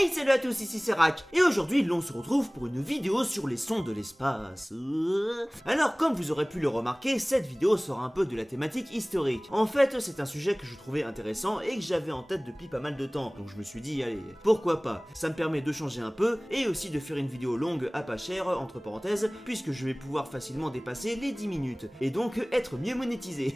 Hey, salut à tous, ici c'est Rak, et aujourd'hui l'on se retrouve pour une vidéo sur les sons de l'espace. Alors, comme vous aurez pu le remarquer, cette vidéo sera un peu de la thématique historique. En fait, c'est un sujet que je trouvais intéressant et que j'avais en tête depuis pas mal de temps, donc je me suis dit, allez, pourquoi pas. Ça me permet de changer un peu, et aussi de faire une vidéo longue à pas cher, entre parenthèses, puisque je vais pouvoir facilement dépasser les 10 minutes, et donc être mieux monétisé.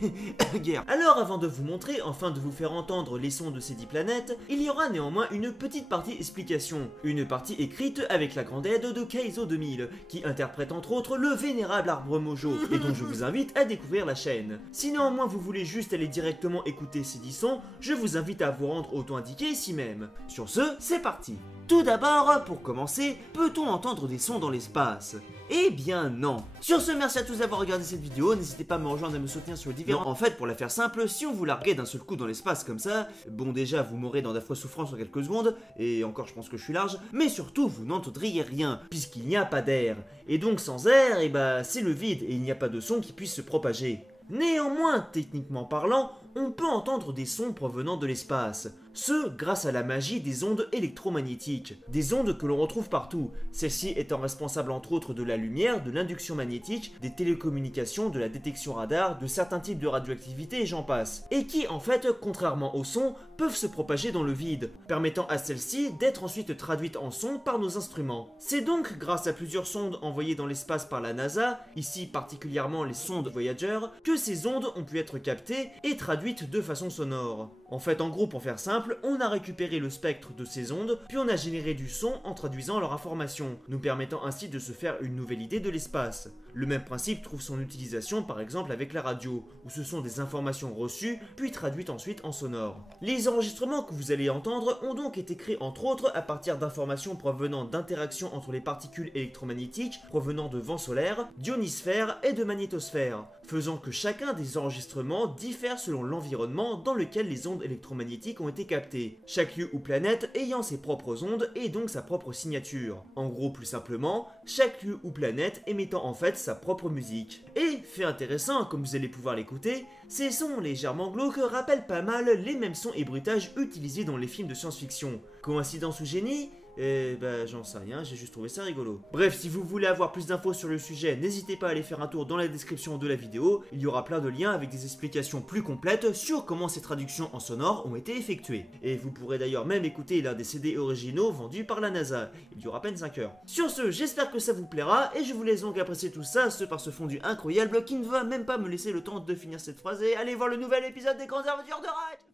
Guerre. Alors, avant de vous montrer, enfin de vous faire entendre les sons de ces 10 planètes, il y aura néanmoins une petite partie explication, une partie écrite avec la grande aide de Kaizo 2000, qui interprète entre autres le vénérable arbre Mojo, et dont je vous invite à découvrir la chaîne. Si néanmoins vous voulez juste aller directement écouter ces 10 sons, je vous invite à vous rendre au ton indiqué ici même. Sur ce, c'est parti. Tout d'abord, pour commencer, peut-on entendre des sons dans l'espace? Eh bien non. Sur ce, merci à tous d'avoir regardé cette vidéo, n'hésitez pas à me rejoindre et me soutenir sur les différents... En fait, pour la faire simple, si on vous larguait d'un seul coup dans l'espace comme ça, bon déjà vous mourrez dans d'affreuses souffrances en quelques secondes, et encore je pense que je suis large, mais surtout vous n'entendriez rien, puisqu'il n'y a pas d'air. Et donc sans air, et bah c'est le vide, et il n'y a pas de son qui puisse se propager. Néanmoins, techniquement parlant, on peut entendre des sons provenant de l'espace. Ce, grâce à la magie des ondes électromagnétiques. Des ondes que l'on retrouve partout, celles-ci étant responsables entre autres de la lumière, de l'induction magnétique, des télécommunications, de la détection radar, de certains types de radioactivité et j'en passe. Et qui, en fait, contrairement au son, peuvent se propager dans le vide, permettant à celles-ci d'être ensuite traduites en son par nos instruments. C'est donc grâce à plusieurs sondes envoyées dans l'espace par la NASA, ici particulièrement les sondes Voyager, que ces ondes ont pu être captées et traduites de façon sonore. En fait, en gros, pour faire simple, on a récupéré le spectre de ces ondes, puis on a généré du son en traduisant leur information, nous permettant ainsi de se faire une nouvelle idée de l'espace. Le même principe trouve son utilisation par exemple avec la radio, où ce sont des informations reçues, puis traduites ensuite en sonore. Les enregistrements que vous allez entendre ont donc été créés entre autres à partir d'informations provenant d'interactions entre les particules électromagnétiques provenant de vents solaires, d'ionisphères et de magnétosphères, faisant que chacun des enregistrements diffère selon l'environnement dans lequel les ondes électromagnétiques ont été captées, chaque lieu ou planète ayant ses propres ondes et donc sa propre signature. En gros, plus simplement, chaque lieu ou planète émettant en fait sa propre musique. Et, fait intéressant, comme vous allez pouvoir l'écouter, ces sons légèrement glauques rappellent pas mal les mêmes sons et bruitages utilisés dans les films de science-fiction. Coïncidence ou génie ? Eh bah j'en sais rien, j'ai juste trouvé ça rigolo. Bref, si vous voulez avoir plus d'infos sur le sujet, n'hésitez pas à aller faire un tour dans la description de la vidéo, il y aura plein de liens avec des explications plus complètes sur comment ces traductions en sonore ont été effectuées. Et vous pourrez d'ailleurs même écouter l'un des CD originaux vendus par la NASA, il dure à peine 5 heures. Sur ce, j'espère que ça vous plaira, et je vous laisse donc apprécier tout ça, par ce fondu incroyable qui ne va même pas me laisser le temps de finir cette phrase, et allez voir le nouvel épisode des Grandes Aventures de Rak.